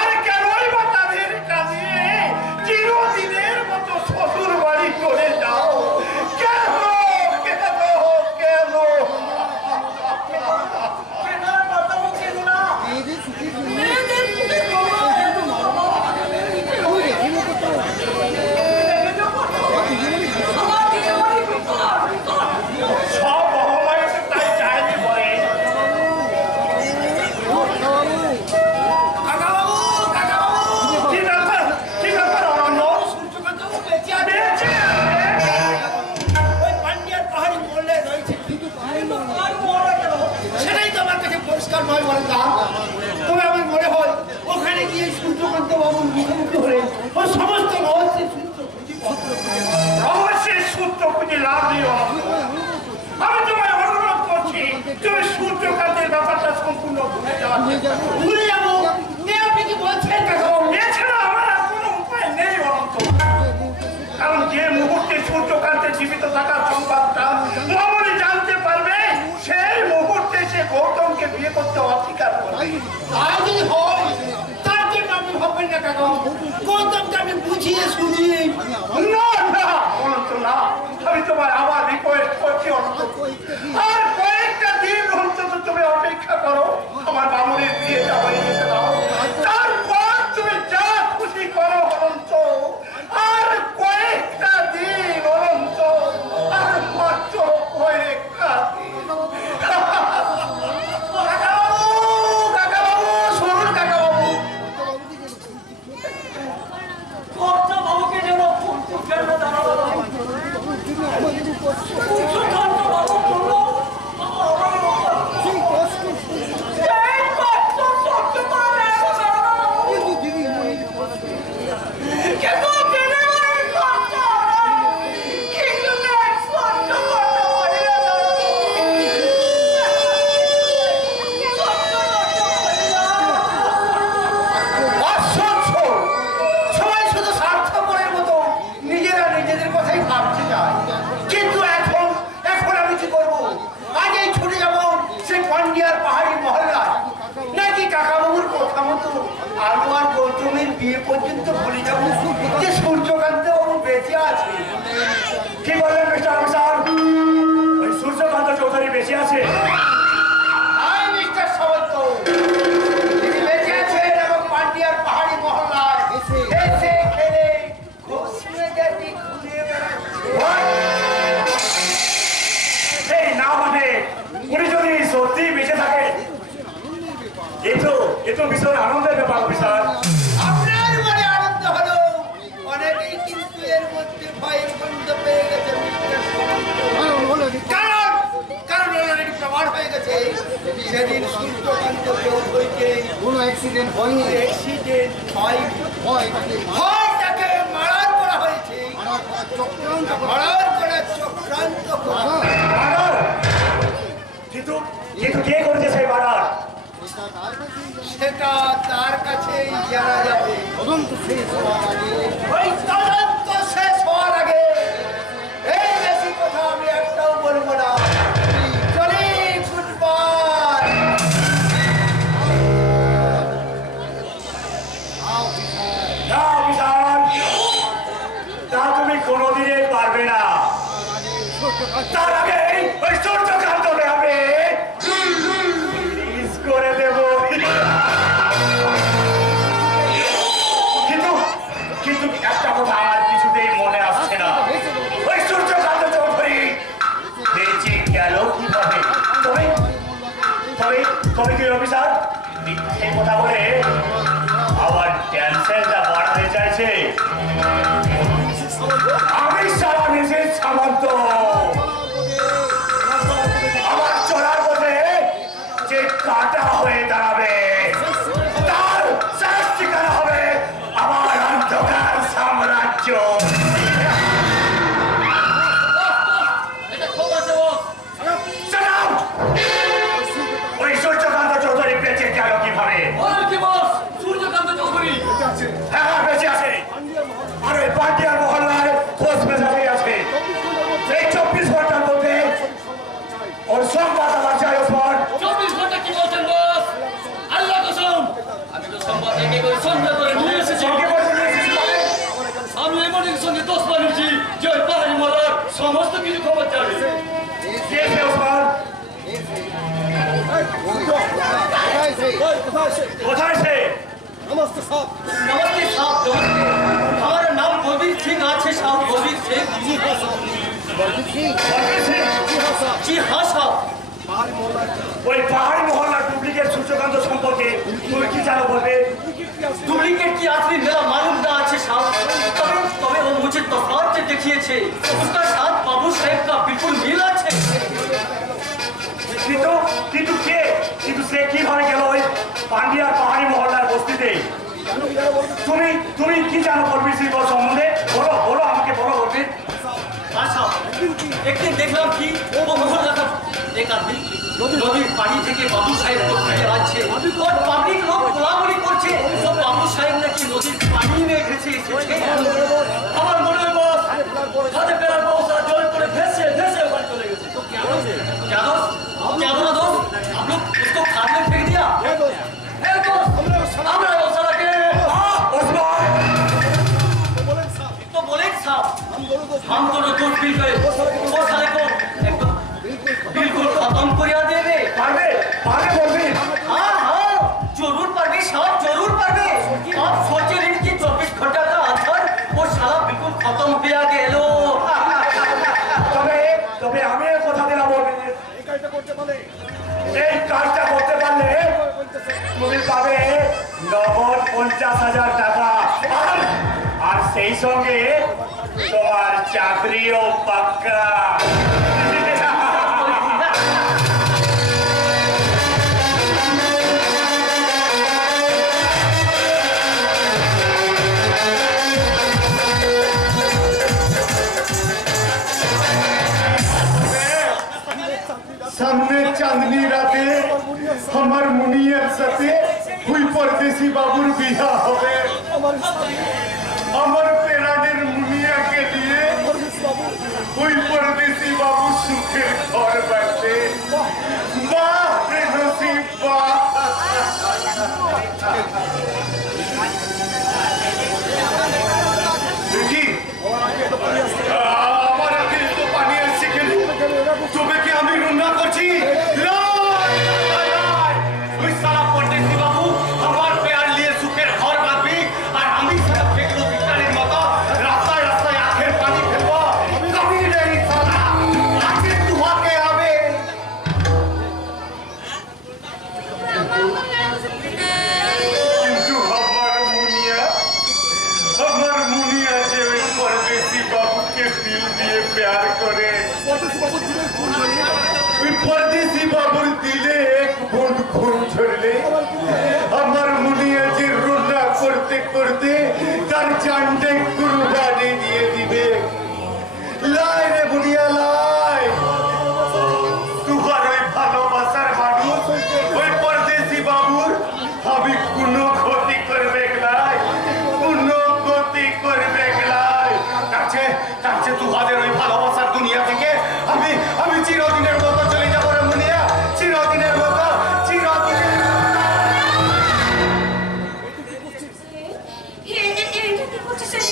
আরে কেনই বা তাদের কাঁদিয়ে চিরদিনের মতো শ্বশুর বাড়ি চলে যাও? কেন কেন কেন? কেনার কথা বলছেন না। মেয়েদের ছুটির জন্য মেয়েদের ছুটির জন্য এত বাবা ওই রেখিনো করতো আমার দিকে বাড়ি ভিতর ভিতর। সব বাবা মায়ের তো তাই চাইবে বলে। কাকাবাবু, কাকাবাবু, কি ব্যাপার? কি ব্যাপার অনন্য? বেঁচে আছে? ওই পান্ডিয়ার পাহাড়ি মোড়ে রয়েছে, আর মরে গেল। সেটাই তো আমার কাছে পরিষ্কার নয় বলতাম। তবে আমার মনে হয় ওখানে গিয়ে সূর্যকান্ত বাবুর মুখোমুখি হলে ও সমস্ত রহস্যের সূত্র খুঁজে পাবে। রহস্যের সূত্র খুঁজে লাভ নেই অনন্ত। আমি তোমায় অনুরোধ করছি, তুমি সূর্যকান্তের ব্যাপারটা সম্পূর্ণ ভুলে যাওয়া। ভুলে যাবো এ আপনি কি বলছেন কাকাবাবু? এছাড়া আমার আর কোনো উপায় নেই অনন্ত। কারণ যে মুহূর্তে সূর্যকান্তের জীবিত থাকার সংবাদটা মামনি জানতে পারবে, সেই মুহূর্তে সে গৌতমকে বিয়ে করতে অস্বীকার করবে। তাই যদি হয় তার জন্য আপনি ভাববেন না কাকাবাবু, গৌতমকে আমি বুঝিয়ে সুঝিয়ে না না অনন্ত না, আমি তোমায় আবার রিকোয়েস্ট করছি অনন্ত, আর কয়েকটা দিন অন্তত তুমি অপেক্ষা করো, আমার মামুনির বিয়েটা হয়ে যেতে দাও, তারপর তুমি যা খুশি করো অনন্ত। আর কয়েকটা দিন অনন্ত, আর মাত্র কয়েকটা দিন। কাকাবাবু, কাকাবাবু, শুনুন কাকাবাবু, কর্তা বাবুকে যেন ফোন করবেন না দাঁড়াবো। সূর্যকান্ত বাবু বলল, আমার বাবা, সেই কষ্ট এই কষ্ট সহ্য করে নেবো দাঁড়াবো। কিন্তু দিদি মনির কিন্তু ডেলিভারি করতে হবে। কিছুতে সহ্য করতে পারি না দাঁড়াবো। সহ্য করতে পারি না। অসহ্য। সবাই শুধু স্বার্থপরের মতো নিজেরা নিজেদের কথাই ভাবতে চায়, কিন্তু এখন এখন আমি কি করবো? আজই ছুটে যাবো সেই পান্ডিয়ার পাহাড়ি মহল্লায়, নাকি কাকাবাবুর কথা মতো আলু আর গৌতমের বিয়ে পর্যন্ত ভুলে যাবো যে সূর্যকান্ত বাবু বেঁচে আছে? কি বললেন মিস্টার অফিসার? ওই সূর্যকান্ত চৌধুরী বেশি আছে? হাই মিস্টার সামন্ত, তিনি বেঁচে আছেন এবং পান্ডিয়ার পাহাড়ি মহল্লায় এসে খেলে ঘুষিয়ে জাতি ঘুরিয়ে বেড়াচ্ছে। এই না মানে উনি যদি সত্যি বেঁচে থাকে, এ তো ভীষণ আনন্দের ব্যাপার অফিসার। আপনার মনে আনন্দ হলো, অনেকেই কিন্তু এর মধ্যে ভয়ের গন্ধ পেয়ে গেছে মিস্টার সামন্ত। কারণ কারণ অলরেডি প্রমাণ হয়ে গেছে সেদিন সূর্যকান্ত চৌধুরীকে কোনো অ্যাক্সিডেন্ট হয়নি অ্যাক্সিডেন্ট হয়নি, হয় তাকে হয় তাকে মারার করা হয়েছে, চক্রান্ত মারার করা চক্রান্ত করা। মার্ডার? কিন্তু কিন্তু কে করেছে সেই মার্ডার? সেটা তার কাছেই জানা যাবে। তদন্ত শেষ হওয়ার আগে ওই তদন্ত শেষ হওয়ার আগে এই বেশি কথা আমি একটাও বলবো না। চলি ফুটবল। আও তার আগে ওই সূর্যকান্তকে আমি রিলিজ করে দেব। কিন্তু কিন্তু একটা কথা আমার কিছুতেই মনে আসছে না, ওই সূর্যকান্ত চৌধুরী বেঁচে গেল কিভাবে? তবে তবে তবে কি অফিসার মিথ্যে কথা বলে আবার ক্যান্সারটা বাড়াতে চাইছে? আমি সারা নিজের সামন্ত আমার চলার পথে যে কাটা হয়ে দাঁড়াবে তার শেষ ঠিকানা হবে আমার অন্ধকার সাম্রাজ্য। Shut up! ওই সূর্যকান্ত চৌধুরী বেঁচে গেল কিভাবে? হ্যাঁ হ্যাঁ বেঁচে আছে, আর ওই পান্ডিয়ার মহল্লায় খোঁজ মেজাজে আছে। এই 24 ঘন্টার মধ্যে ওর সংবাদ আমার চাই ওসমান। 24 ঘন্টা কি বলছেন বস? আল্লাহ কসম আমি তো সংবাদ একেবারে সন্ধ্যা করে নিয়ে এসেছি। সঙ্গে বসে নিয়ে এসেছি মানে? আমি এমনের সঙ্গে 10 বানিয়েছি যে ওই পাহাড়ি মলার সমস্ত কিছু খবর জানি। কে সে ওসমান? কোথায় সে? নমস্তে সাহেব, নমস্তে। আমার নাম কবির সিং আছে সাহেব, কবির সিং। জি হ্যাঁ সাহেব। ওই পাহাড়ি মহল্লার ডুপ্লিকেট সূর্যকান্ত সম্পর্কে তুমি কি জানো বলবে? डुप्लीकेट की आखिरी मेरा मालूम ना अच्छे साहब, तभी तभी वो मुझे तफावत से देखिए छे, उसका साथ बाबू साहेब का बिल्कुल मिल আছে। কিন্তু কিন্তু কে কিন্তু সে কিভাবে গেল ওই পান্ডিয়ার পাহাড়ি মহল্লার বস্তিতে? তুমি তুমি কি জানো বলবি সিং সম্বন্ধে? বলো বলো আমাকে বলো বলবি। আচ্ছা, একদিন দেখলাম কি ও মহল্লা का एक आदमी নদীর পানি থেকে বাবু সাহেব को ফিরে আসছে, और পাবলিক লোক গোলাগুলি করছে, সব বাবু সাহেব নাকি নদীর পানি নিয়ে ঘেসে এসেছে। আমার মনে হয় বস হাতে পেরার বসা জল করে ভেসে ভেসে ওখানে চলে গেছে। তো क्या दोस्त क्या बोला दोस्त, हम लोग उसको खाद में फेंक दिया। है दोस्त আমরা वो साला के ওসমান तो बोले साहब हम दोनों दोस्त मिल गए वो साले को एकदम बिल्कुल खत्म करिया देवे। পারবে পারবে বলবি? हाँ हाँ जरूर पारबे साहब, जरूर पारबे। आप सोचे नहीं कि 24 घंटा का अंदर वो साला बिल्कुल खत्म किया गेलो। তবে তবে আমি এই কথা দিলাম বলবি, এই কাজটা করতে পারলে তুমি পাবে নগদ 50,000 টাকা, আর সেই সঙ্গে তোমার চাকরিও পাক্কা। সামনে চাঁদনি রাতে আমার মুনিয়ার সাথে ওই পরদেশি বাবুর বিয়া হবে। আমার পেরানের মুনিয়াকে দিয়ে ওই পরদেশি বাবু সুখের ঘর বাঁধবে। বাহ রে নসিব বাহ। দেখি আমার আগে তো পানি আসছে কেন? তবে কি আমি রুন্না করছি? ওই সারা পরদেশি বাবু আমার পেয়ার নিয়ে সুখের ঘর বাঁধবি, আর আমি সারা ফেকলো বিজ্ঞানের মতো রাস্তায় রাস্তায় আখের পানি ফেলবো। কবি নেই সালা, আজকে তুহাকে হবে। কিন্তু আমার মুনিয়া যে ওই পরদেশি বাবুকে দিল দিয়ে প্যার করে, ওই পরদেশি বাবুর দিলে এক বুঁদ খুন ঝরলে আমার মুনিয়া যে রুনা করতে করতে তার জানটা কুরবানি দিয়ে দিবে। লাই রে মুনিয়া লাই, তোমার ওই ভালোবাসার মানুষ ওই পরদেশি বাবুর আমি কোনো ক্ষতি করবে নাই, কোনো ক্ষতি করবে নাই। তার চেয়ে তোমাদের ওই ভালোবাসার দুনিয়া থেকে আমি আমি চিরদিনের মতো চলে যাবো রে মুনিয়া, চিরদিনের মতো, চিরদিনের এটা কি করছিস?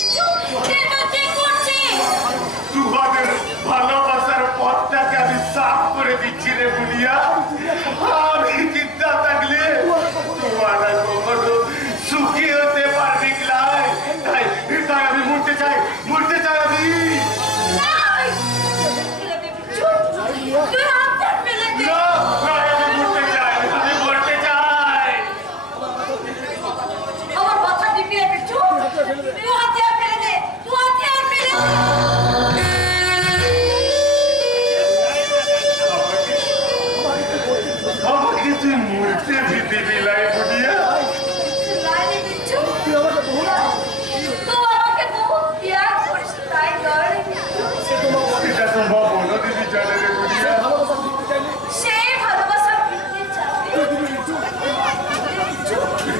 तू हथियार मेरे दे, तू हथियार मेरे दे। আমাকে তুই মরতে দিতে দিলাই বুড়িয়া लाली बिच्छू, तू আমাকে বহুত प्यार করিস তাই নয়। এটা সম্ভব হলো দিদি জানে রে বুড়িয়া সেই ভালোবাসা ফিরতে চাইবি। বিচ্ছু,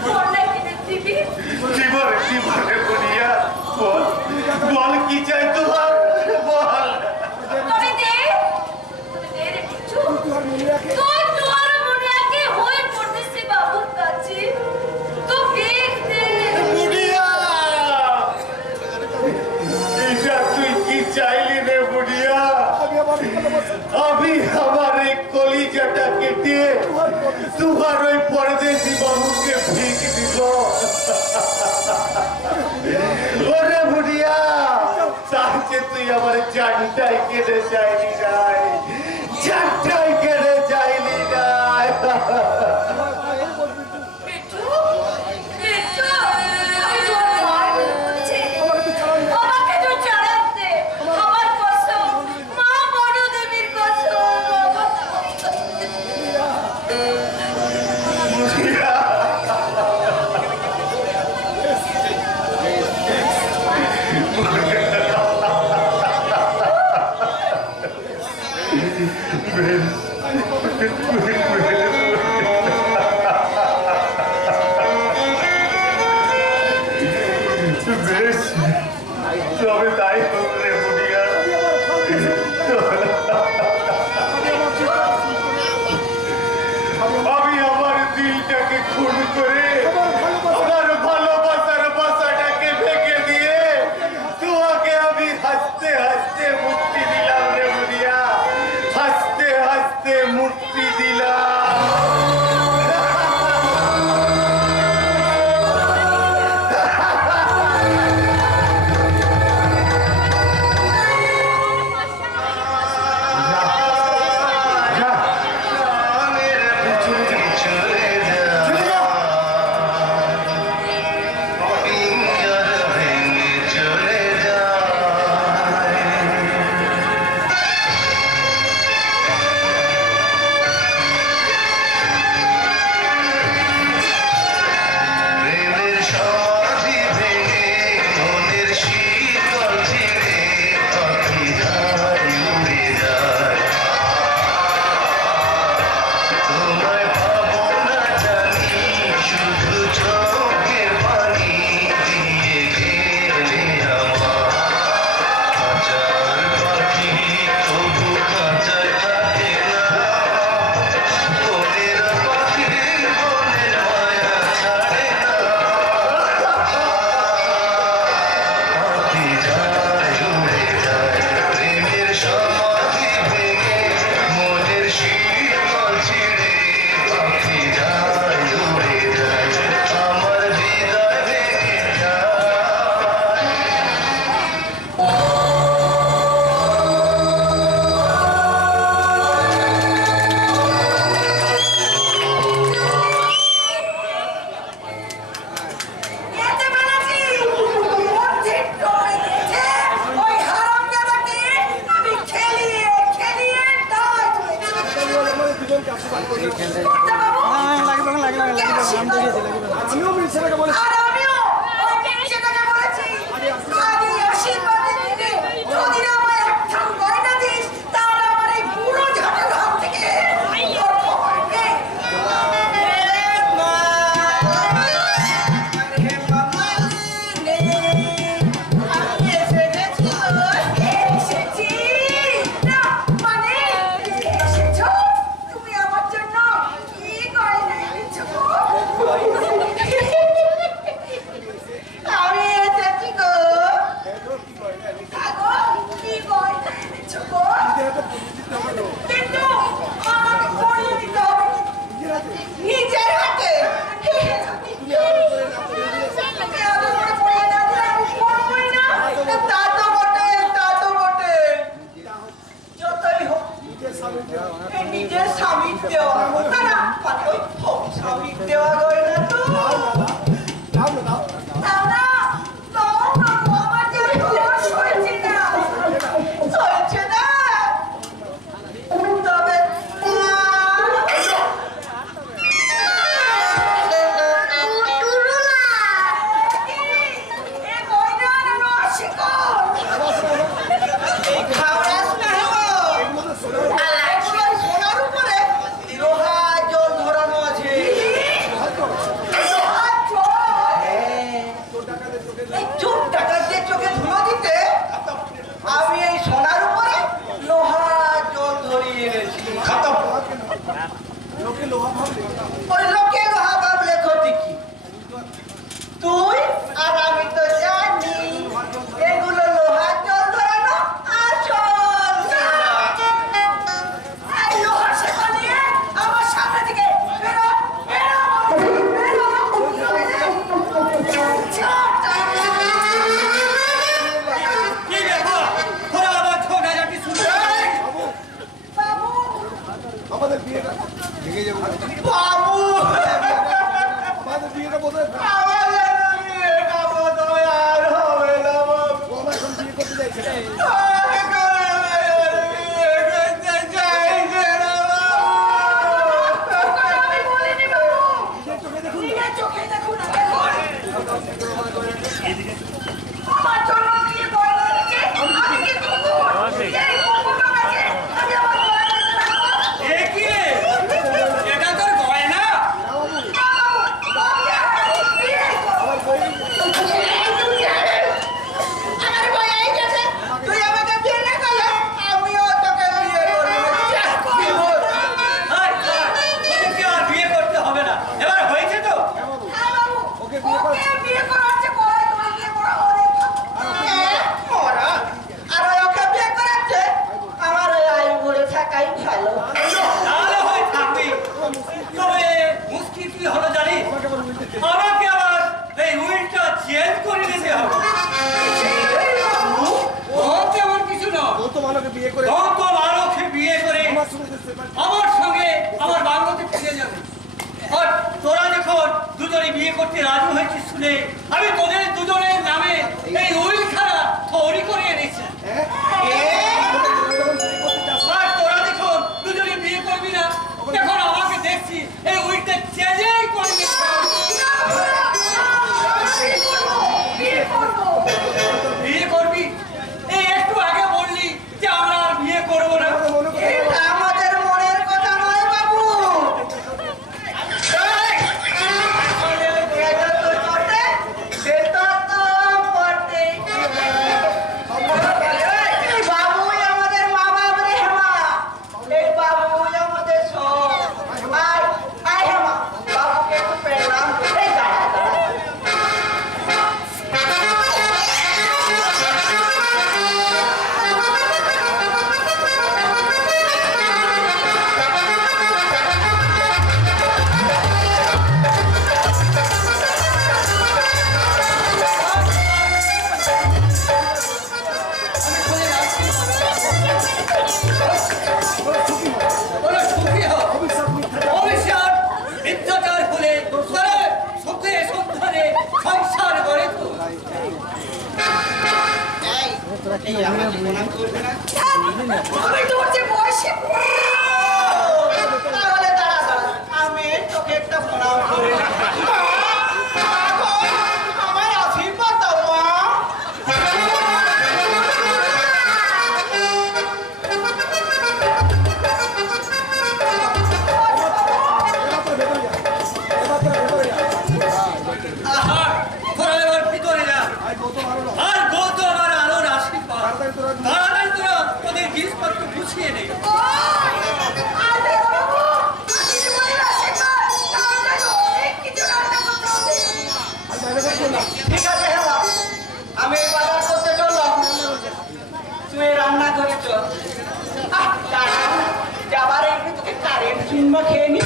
কোনটা কিনে দিবি? কি বলে বুড়িয়া বল বল কি চাই তোমার বল তবে দে রে বিচ্ছু। তুই তোর মুনিয়াকে হয়ে পড়তেছি বাবুর কাছে। তো দেখ দে। বুড়িয়া এটা তুই কি চাইলি রে বুড়িয়া আমি আমার এই কলিজাটা কেটে তোমার ওই পরদেশি বাবুকে ভিক দিব ওরে বুড়িয়া তাহলে তুই আমার জানটাই কেটে চাইলি নাই জানটাই কেটে চাইলি নাই বিচ্ছু, বিচ্ছু, আমি তোর মার বলছি। আমাকে তুই ছাড়ান দে। আমার কসম, মা বড় দেবীর কসম। বুড়িয়া বেশ তবে তাই হোক রে বুড়িয়া আমি আমার দিলটাকে খুন করে আমার ভালোবাসার বাসাটাকে ভেঙে দিয়ে তোমাকে আমি হাসতে হাসতে মুক্তি দিলাম রে বুড়িয়া হাসতে হাসতে মুক্তি দিলাম এই চোখ ডাকাতদের চোখে ধুলো দিতে আমি এই সোনার উপরে লোহা জল ধরিয়ে এনেছি। ওই লোকে লোহা ভাবলে ক্ষতি কি? তুই আর আমি তো জানি এগুলো লোহা জল ধরানো আসল না। এই লোহার শেকল নিয়ে আমার সামনে থেকে বেরো, বেরো, বেরো। কি ব্যাপার? তোরা আবার ঝগড়াঝাটি শুরু করছিস? বাবু, আমাদের বিয়েটা ভেঙে যাবে বাবু আমাদের বিয়েটা বোধহয় আমাদের বিয়েটা বোধহয় আর হবে না বাবু। ও আমার এখন বিয়ে করতে চাইছে না। আর কোনো বিয়ে করতে চাইছে না বাবু। আমি বলিনি বাবু। নিজের চোখে দেখুন, দেখুন। আমার জন্য কি বলা হয়েছে? আমি কি কুকুর? এই কুকুরটা আছে, আমি আমার গলায় বেঁধে রাখবো। এ কি রে? এটা তোর গয়না? আমার ভয় এই গেছে। তুই আমাকে বিয়ে না করলে আমিও তোকে বিয়ে করবো। এই, তোদেরকে আর বিয়ে করতে হবে না। এবার হয়েছে তো? ওকে বিয়ে কর। মরা। আর ওই ওকে বিয়ে করাচ্ছে, আমার ওই আয়ু বলে থাকাই ভালো। তাহলে হয় থাকবি। তবে মুশকিল কি হলো জানিস? আমাকে আবার এই উইলটা চেঞ্জ করে দিতে হবে। ও তেমন কিছু না। ও তো মানকে বিয়ে করে কত মানুষকে বিয়ে করে আমার সঙ্গে যে সেবা- আমার সঙ্গে আমার বাংলাতে ফিরে যাবে। আর তোরা যখন দুজনে বিয়ে করতে রাজি হয়েছিস শুনে আমি তোদের দুজনের নামে এই উইলখানা তৈরি করে এনেছি। আর তোরা যখন দুজনে বিয়ে করবি না তখন আমাকে দেখছি এই উইলটা চেঞ্জই করে নিতে হবে। বিয়ে করবি? এই একটু আগে বললি যে আমরা আর বিয়ে করবো না। এটা আমাদের মনের কথা নয় বাবু। এটা তো চটে, সেটা তো বটে। এই বাবুই আমাদের মা বাপ রে হেমা। এই বাবুই আমাদের সব। আয়, আয় হেমা, বাবুকে একটু প্রণাম করে দাঁড়া, দাঁড়া। তোরা সুখী হ। অভিশাপ, মিথ্যাচার হলে তোরা সুখে সন্ধানে সংসার গড়ে তোল। এই আমাকে প্রণাম করবে না? আমি তোর যে বয়সে তাহলে দাঁড়া, দাঁড়া, আমি তোকে একটা প্রণাম করে নিই। মা, মা গো, আমার আশীর্বাদ দাও মা। আহা, তোরা এবার ভিতরে যা। আয় কত ভালো না। আর গৌতম আর আলোর আশীর্বাদ। তাড়াতাড়ি তোরা তাড়াতাড়ি তোরা তোদের জিনিসপত্র গুছিয়ে নে। আর বাইরে করছো না। ঠিক আছে হেমা, আমি এই বাজার করতে চললাম। তুই রান্না করে চল। দাঁড়া, যাবার একটু তোকে কারেন্ট চুম্বা খেয়ে নি।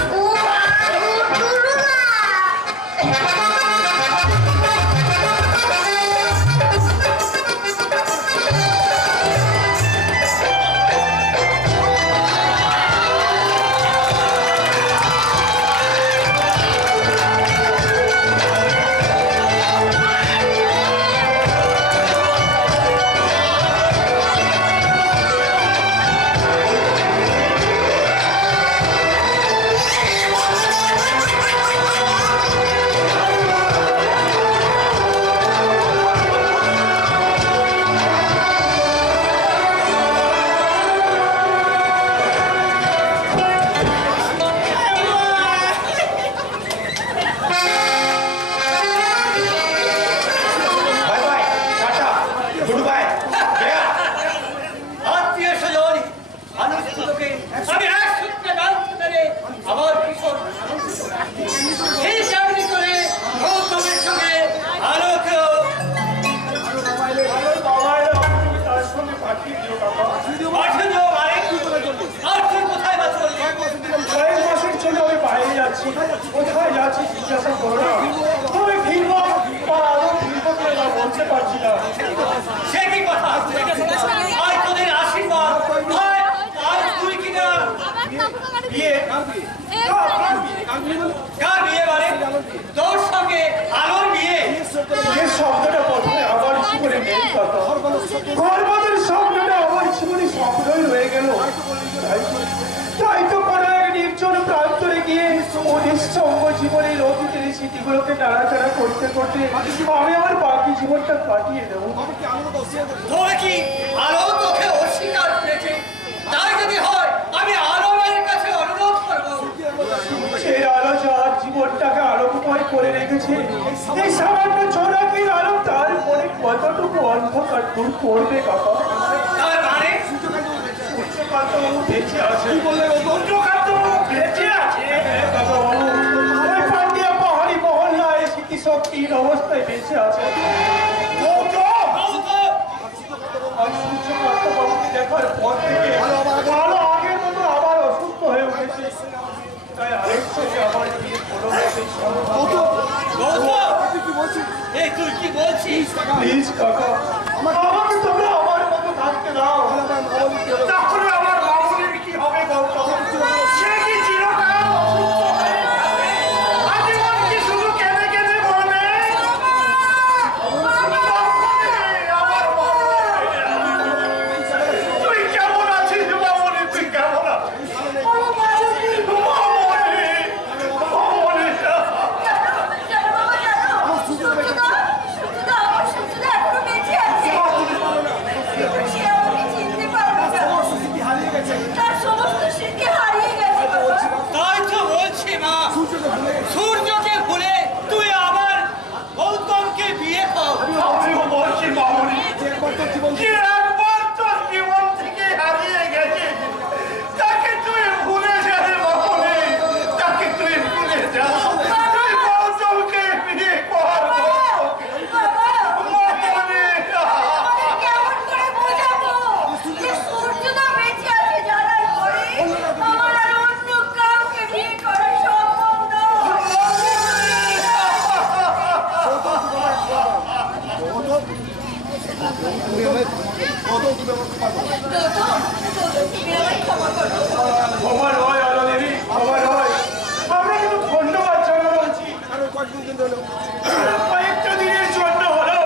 শব্দটা প্রথমে আমার জীবনে নেই কথা। গর্ভদের শব্দটা আমার জীবনে স্বপ্নই রয়ে গেল। তাই তো কোনো এক নির্জন প্রান্তরে গিয়ে অনিঃসঙ্গ জীবনের অতীতের স্মৃতিগুলোকে নাড়াচাড়া করতে করতে আমি আমার বাকি জীবনটা কাটিয়ে দেবো। তবে কি আরো তোকে অস্বীকার করেছে? তাই যদি হয় আমি আরো মায়ের কাছে অনুরোধ করবো। সেই আলো যার জীবনটাকে আলোকময় করে রেখেছে, এই সামান্য ছোড়াকির আলো তারপরে কতটুকু অন্ধকার দূর করবে কাকা? তার মানে সূর্যকান্তবাবু বেঁচে আছে। সূর্যকান্তবাবু বেঁচে আছে? হ্যাঁ কাকাবাবু, ওই পান্ডিয়া পাহাড়ি মহল্লায় স্মৃতিশক্তির অবস্থায় বেঁচে আছে। আর সূর্যকান্তবাবুকে দেখার পর থেকে ভালো আগের মতো আবার অসুস্থ হয়ে উঠেছে। তাই আরেক সঙ্গে আমার বিয়ে কোনো মতেই সম্ভব নয়। এই তুই কি বলছিস? প্লিজ কাকা, আমাকে তোমরা আমার মতো থাকতে দাও। তাহলে আমার মামুনির কি হবে গৌতম? সে কি চিরকাল অসুস্থ হয়ে থাকবে? আজীবন কি শুধু কেঁদে কেঁদে মরবে? মামুনি, আমার মামুনি। তুই কেমন আছিস মামুনি? তুই কেমন আছিস? মামুনি, মামুনি। জানো বাবা, জানো সূর্যদা আমার সূর্যদা এখনো বেঁচে আছে। সে আমাকে চিনতে পারবে না, তার সমস্ত স্মৃতি হারিয়ে গেছে বাবা। তাই তো বলছি মা, সূর্যকে ভুলে তুই আবার গৌতমকে বিয়ে কর। আমিও বলছি মামুনি, যে একবার তোর জীবন থেকে হারিয়ে গেছে তাকে তুই ভুলে যা রে মামুনি, তাকে তুই ভুলে যা। তুই গৌতমকে বিয়ে কর গৌতমকে। বাবা, মামুনি, আমাদের কেমন করে বোঝাবো যে সূর্যদা বেঁচে আছে জানার পরে আমার আর অন্য কাউকে বিয়ে করা সম্ভব নয়। তুমি আমায় ক্ষমা করো। ক্ষমা নয় আলো দেবী, ক্ষমা নয়। আমরা কিন্তু ধন্যবাদ জানানো উচিত। কয়েকটা দিনের জন্য হলো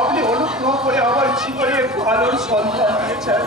আপনি অনুগ্রহ করে আমার জীবনে ভালোর সন্ধান দিয়েছেন।